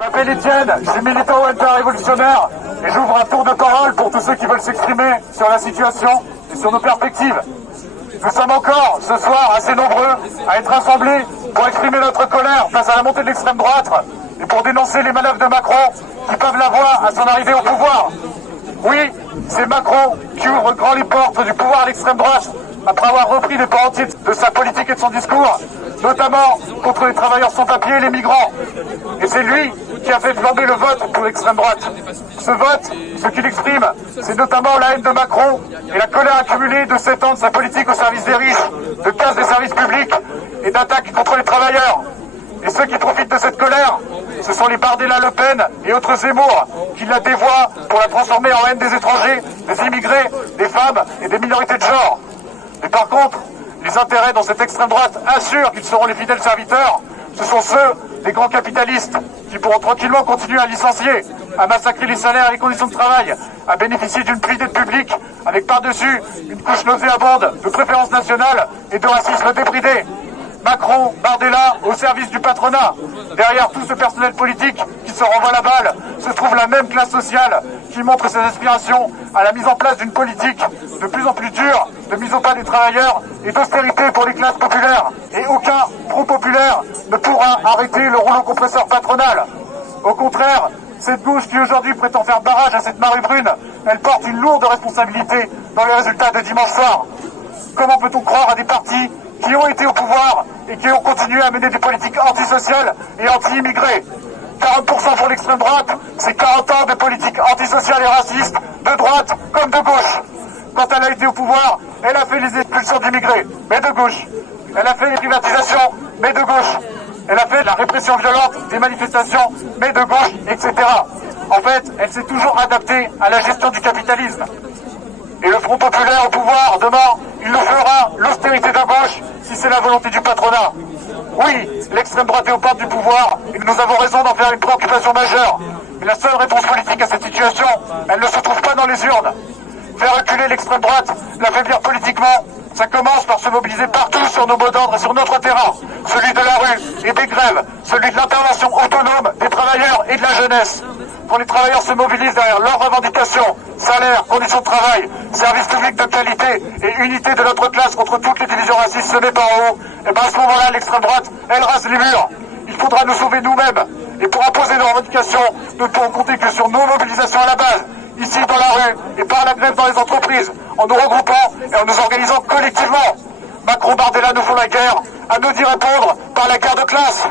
Je m'appelle Étienne, je suis militant interrévolutionnaire et j'ouvre un tour de parole pour tous ceux qui veulent s'exprimer sur la situation et sur nos perspectives. Nous sommes encore ce soir assez nombreux à être rassemblés pour exprimer notre colère face à la montée de l'extrême droite et pour dénoncer les manœuvres de Macron qui peuvent la voir à son arrivée au pouvoir. Oui, c'est Macron qui ouvre grand les portes du pouvoir à l'extrême droite après avoir repris des pans entiers de sa politique et de son discours, notamment contre les travailleurs sans papier et les migrants. Et c'est lui qui a fait flamber le vote pour l'extrême droite. Ce vote, ce qu'il exprime, c'est notamment la haine de Macron et la colère accumulée de 7 ans de sa politique au service des riches, de casse des services publics et d'attaque contre les travailleurs. Et ceux qui profitent de cette colère, ce sont les Bardella, Le Pen et autres Zemmour qui la dévoient pour la transformer en haine des étrangers, des immigrés, des femmes et des minorités de genre. Mais par contre, les intérêts dans cette extrême droite assurent qu'ils seront les fidèles serviteurs. Ce sont ceux des grands capitalistes qui pourront tranquillement continuer à licencier, à massacrer les salaires et les conditions de travail, à bénéficier d'une pluie d'aide publique avec par-dessus une couche nauséabonde de préférence nationale et de racisme débridé. Macron, Bardella, au service du patronat. Derrière tout ce personnel politique qui se renvoie la balle, se trouve la même classe sociale qui montre ses aspirations à la mise en place d'une politique de plus en plus dure, de mise au pas des travailleurs et d'austérité pour les classes populaires. Et aucun pro-populaire ne pourra arrêter le rouleau compresseur patronal. Au contraire, cette gauche qui aujourd'hui prétend faire barrage à cette marée brune, elle porte une lourde responsabilité dans les résultats de dimanche soir. Comment peut-on croire à des partis qui ont été au pouvoir et qui ont continué à mener des politiques antisociales et anti-immigrés? 40% pour l'extrême droite, c'est 40 ans de politique antisociale et raciste, de droite comme de gauche. Quand elle a été au pouvoir, elle a fait les expulsions d'immigrés, mais de gauche. Elle a fait les privatisations, mais de gauche. Elle a fait la répression violente des manifestations, mais de gauche, etc. En fait, elle s'est toujours adaptée à la gestion du capitalisme. Et le Front populaire au pouvoir, demain, il nous fera l'austérité de gauche si c'est la volonté du patronat. Oui, l'extrême droite est aux portes du pouvoir et nous avons raison d'en faire une préoccupation majeure. Mais la seule réponse politique à cette situation, elle ne se trouve pas dans les urnes. Faire reculer l'extrême droite, l'affaiblir politiquement, ça commence par se mobiliser partout sur nos mots d'ordre et sur notre terrain. Celui de la rue et des grèves, celui de l'intervention autonome des travailleurs et de la jeunesse. Quand les travailleurs se mobilisent derrière leurs revendications, salaire, conditions de travail, services publics de qualité et unité de notre classe contre toutes les divisions racistes semées par en haut, et bien à ce moment-là, l'extrême droite, elle rase les murs. Il faudra nous sauver nous-mêmes. Et pour imposer nos revendications, nous ne pourrons compter que sur nos mobilisations à la base, ici dans la rue et par la grève dans les entreprises, en nous regroupant et en nous organisant collectivement. Macron, Bardella nous font la guerre, à nous d'y répondre par la guerre de classe.